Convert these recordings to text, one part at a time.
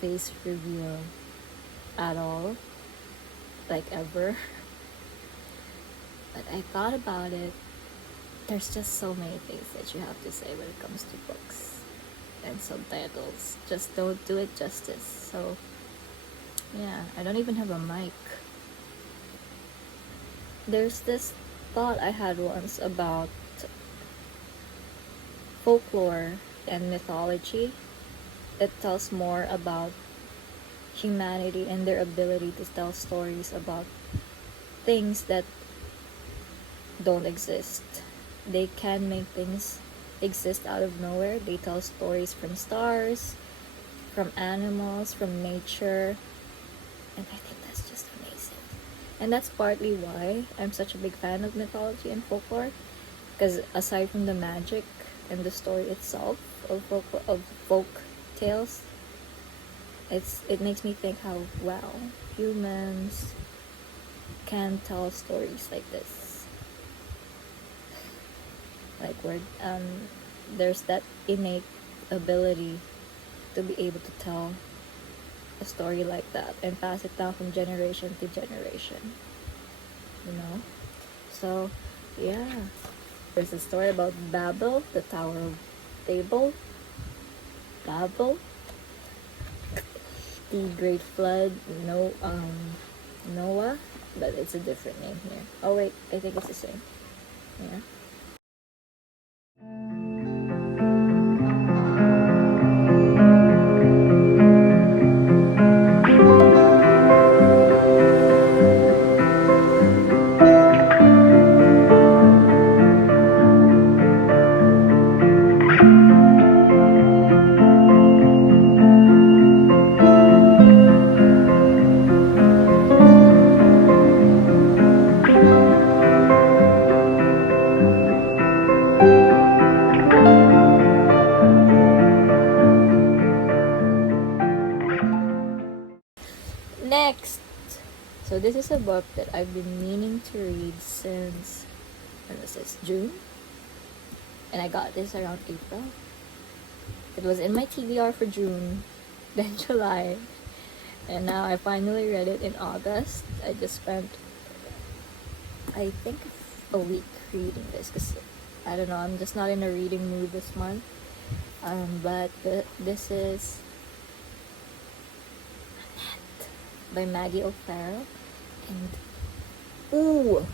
face reveal at all, like ever. But I thought about it. There's just so many things that you have to say when it comes to books and subtitles. Just don't do it justice. So yeah, I don't even have a mic. There's this thought I had once about folklore and mythology. It tells more about humanity and their ability to tell stories about things that don't exist. They can make things exist out of nowhere. They tell stories from stars, from animals, from nature, and I think that's just amazing. And that's partly why I'm such a big fan of mythology and folklore, because aside from the magic and the story itself of folk tales, it makes me think how wow humans can tell stories like this. Like there's that innate ability to be able to tell a story like that and pass it down from generation to generation, so yeah, there's a story about Babel, the Tower of Babel, the Great Flood, Noah, but it's a different name here. Oh wait, I think it's the same. Yeah. Next, so this is a book that I've been meaning to read since, when was this, June? And I got this around April. It was in my TBR for June, then July, and now I finally read it in August. I just spent, I think, a week reading this, because, I don't know, I'm just not in a reading mood this month. But this is by Maggie O'Farrell, and ooh,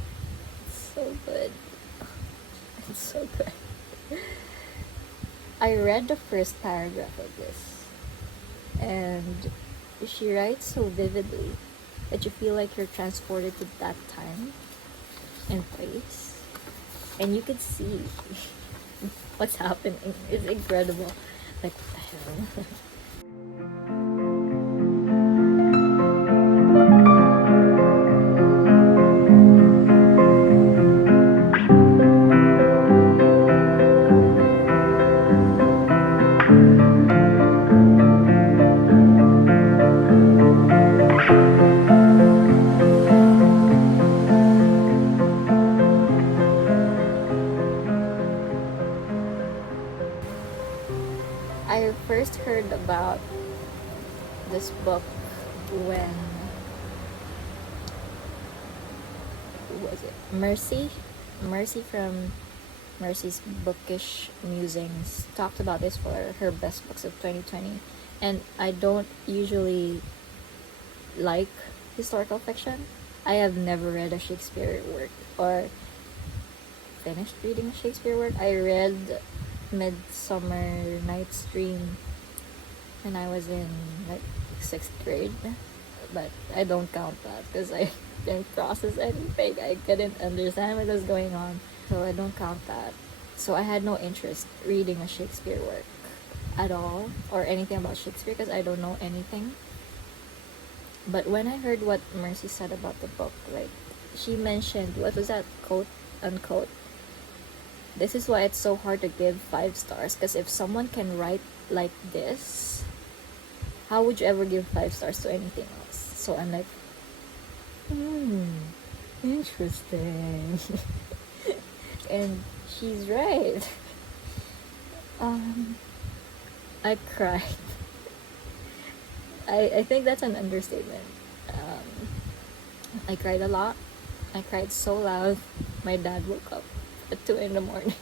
it's so good. It's so good. I read the first paragraph of this, and she writes so vividly that you feel like you're transported to that time and place, and you can see what's happening. It's incredible. Like, what the hell? I first heard about this book when, who was it? Mercy from Mercy's Bookish Musings talked about this for her best books of 2020. And I don't usually like historical fiction. I have never read a Shakespeare work or finished reading a Shakespeare work. I read Midsummer Night's Dream when I was in like 6th grade, but I don't count that because I didn't process anything. I couldn't understand what was going on, so I don't count that. So I had no interest reading a Shakespeare work at all, or anything about Shakespeare, because I don't know anything. But when I heard what Mercy said about the book, like, she mentioned, what was that, quote unquote, this is why it's so hard to give 5 stars, because if someone can write like this, how would you ever give 5 stars to anything else? So I'm like, interesting. And she's right. I cried. I think that's an understatement. I cried a lot. I cried so loud. My dad woke up at 2 in the morning.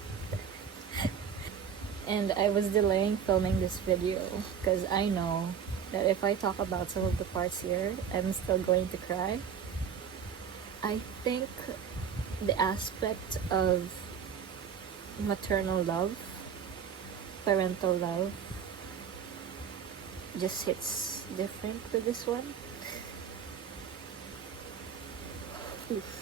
And I was delaying filming this video because I know that if I talk about some of the parts here, I'm still going to cry. I think the aspect of maternal love, parental love, just hits different with this one. Oof.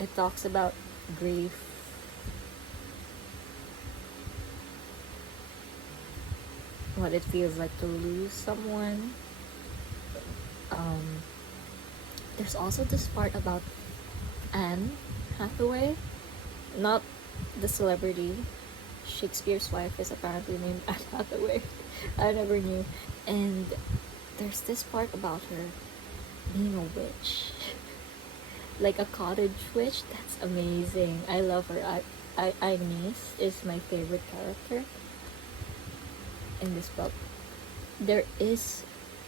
It talks about grief, what it feels like to lose someone. There's also this part about Anne Hathaway, not the celebrity. Shakespeare's wife is apparently named Anne Hathaway. I never knew. And there's this part about her being a witch. Like a cottage witch. That's amazing. I love her. Agnes is my favorite character in this book. There is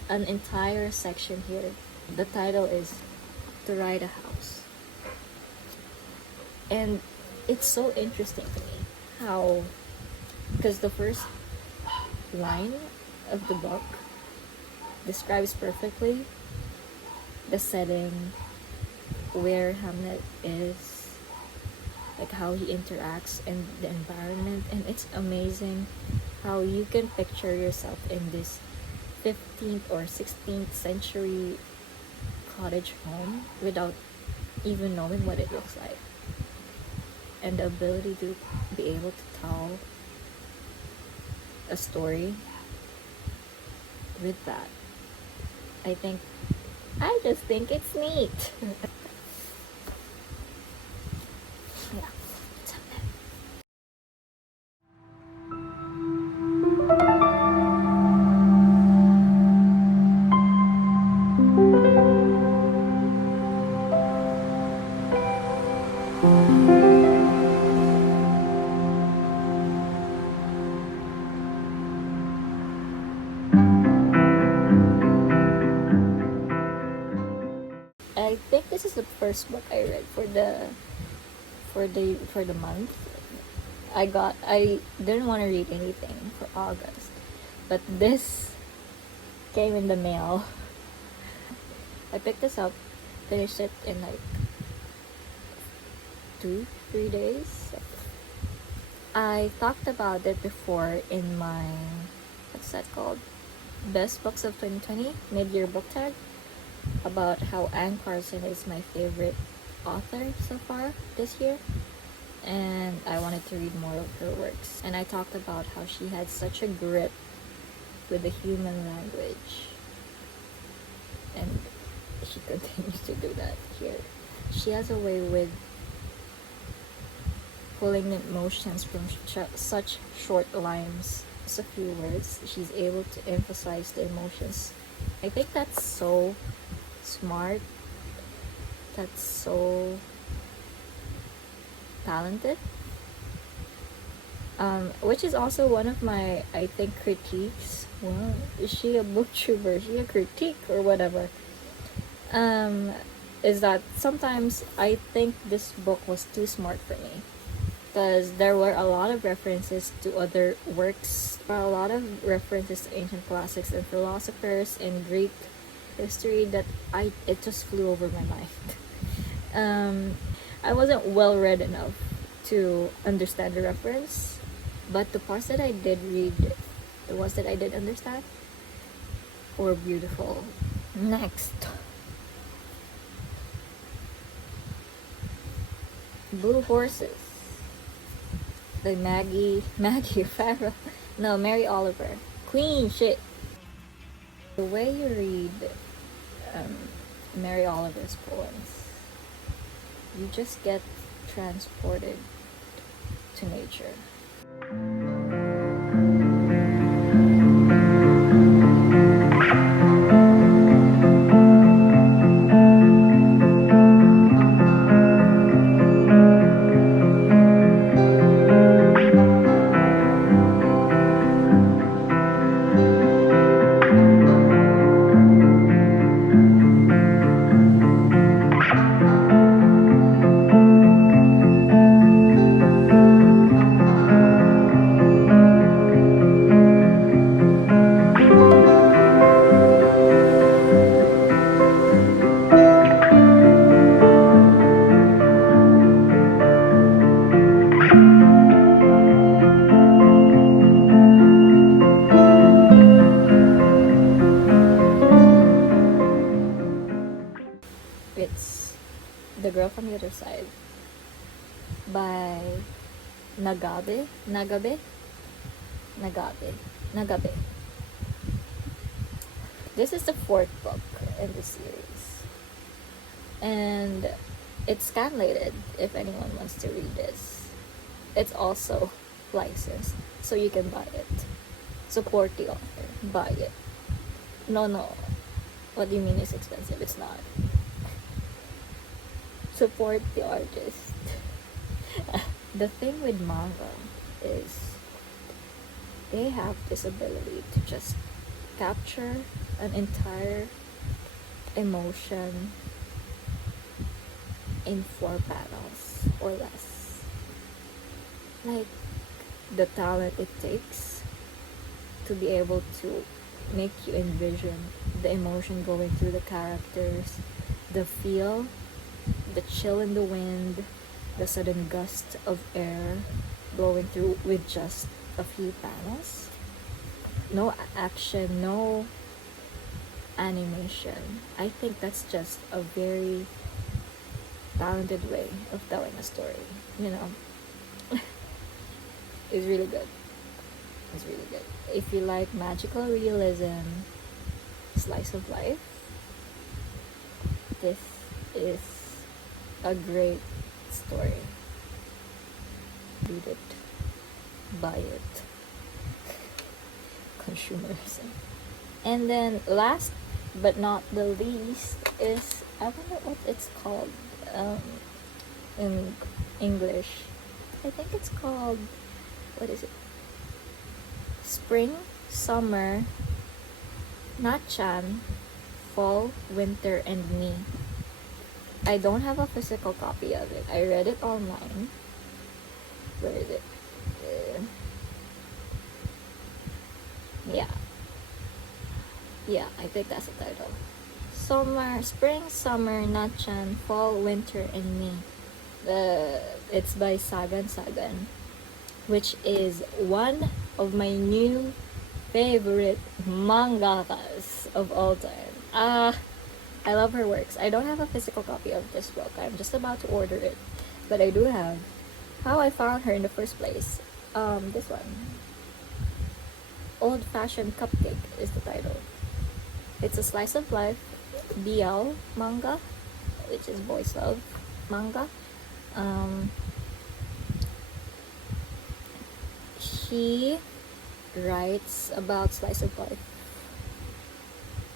an entire section here. The title is To Ride a House. And it's so interesting to me how, because the first line of the book describes perfectly the setting, where Hamnet is, like how he interacts and the environment, and it's amazing how you can picture yourself in this 15th or 16th century cottage home without even knowing what it looks like, and the ability to be able to tell a story with that. I just think it's neat. Yeah, it's Hamnet. I think this is the first book I read for the month. I didn't want to read anything for August, but this came in the mail. I picked this up, finished it in like 2-3 days. I talked about it before in my, what's that called, best books of 2020 mid-year book tag, about how Carson is my favorite author so far this year, and I wanted to read more of her works. And I talked about how she had such a grip with the human language, and she continues to do that here. She has a way with pulling emotions from such short lines, just a few words. She's able to emphasize the emotions. I think that's so smart. That's so talented. Which is also one of my, I think, critiques. Well, is she a booktuber? Is she a critique or whatever? Is that sometimes I think this book was too smart for me, because there were a lot of references to other works, or a lot of references to ancient classics and philosophers and Greek history that it just flew over my mind. I wasn't well read enough to understand the reference, but the parts that I did read, the ones that I did understand, were beautiful. Next, Blue Horses by Maggie Farrell. No, Mary Oliver. Queen shit. The way you read Mary Oliver's poems, you just get transported to nature. Nagabe. This is the fourth book in the series, and it's scanlated if anyone wants to read this. It's also licensed, so you can buy it. Support the author. Buy it. No. What do you mean it's expensive? It's not. Support the artist. The thing with manga is they have this ability to just capture an entire emotion in 4 panels or less. Like the talent it takes to be able to make you envision the emotion going through the characters, the feel, the chill in the wind, the sudden gust of air blowing through with just a few panels. No action, no animation. I think that's just a very talented way of telling a story, you know. It's really good. It's really good. If you like magical realism, slice of life, this is a great story. Read it. Buy it. Consumerism. And then last but not the least is, I wonder what it's called in English. I think it's called, what is it? Spring, Summer, Nacchan, Fall, Winter, and Me. I don't have a physical copy of it. I read it online. Where is it? Yeah, I think that's the title. Spring, Summer, Nacchan, Fall, Winter, and Me. It's by Sagan Sagan, which is one of my new favorite mangakas of all time. I love her works. I don't have a physical copy of this book. I'm just about to order it, but I do have How I Found Her in the First Place. This one. Old Fashioned Cupcake is the title. It's a slice of life BL manga, which is boys love manga. She writes about slice of life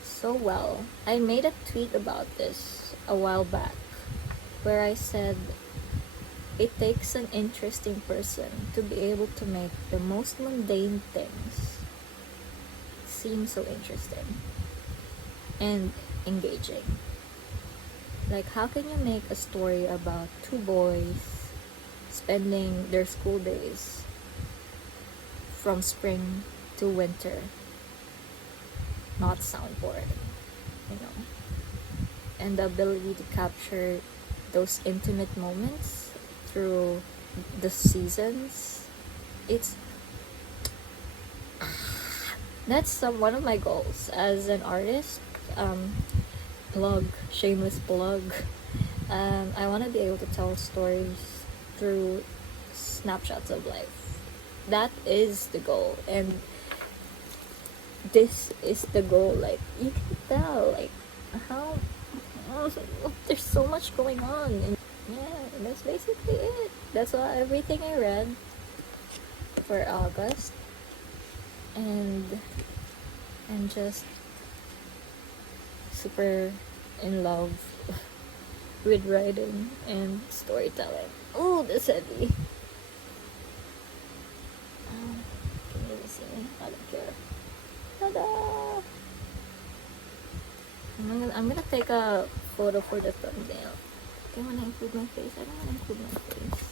so well. I made a tweet about this a while back where I said it takes an interesting person to be able to make the most mundane things seem so interesting and engaging. Like, how can you make a story about 2 boys spending their school days from spring to winter not sound boring, you know? And the ability to capture those intimate moments through the seasons, that's one of my goals as an artist. Shameless plug. I want to be able to tell stories through snapshots of life. That is the goal, and this is the goal. Like, you can tell, like, how there's so much going on, and yeah, that's basically it. That's everything I read for August, and I'm just super in love with writing and storytelling. Oh, that's heavy. Can you even see me? I don't care. Ta-da! I'm gonna take a photo for the thumbnail. Okay, when I include my face, I don't want to include my face.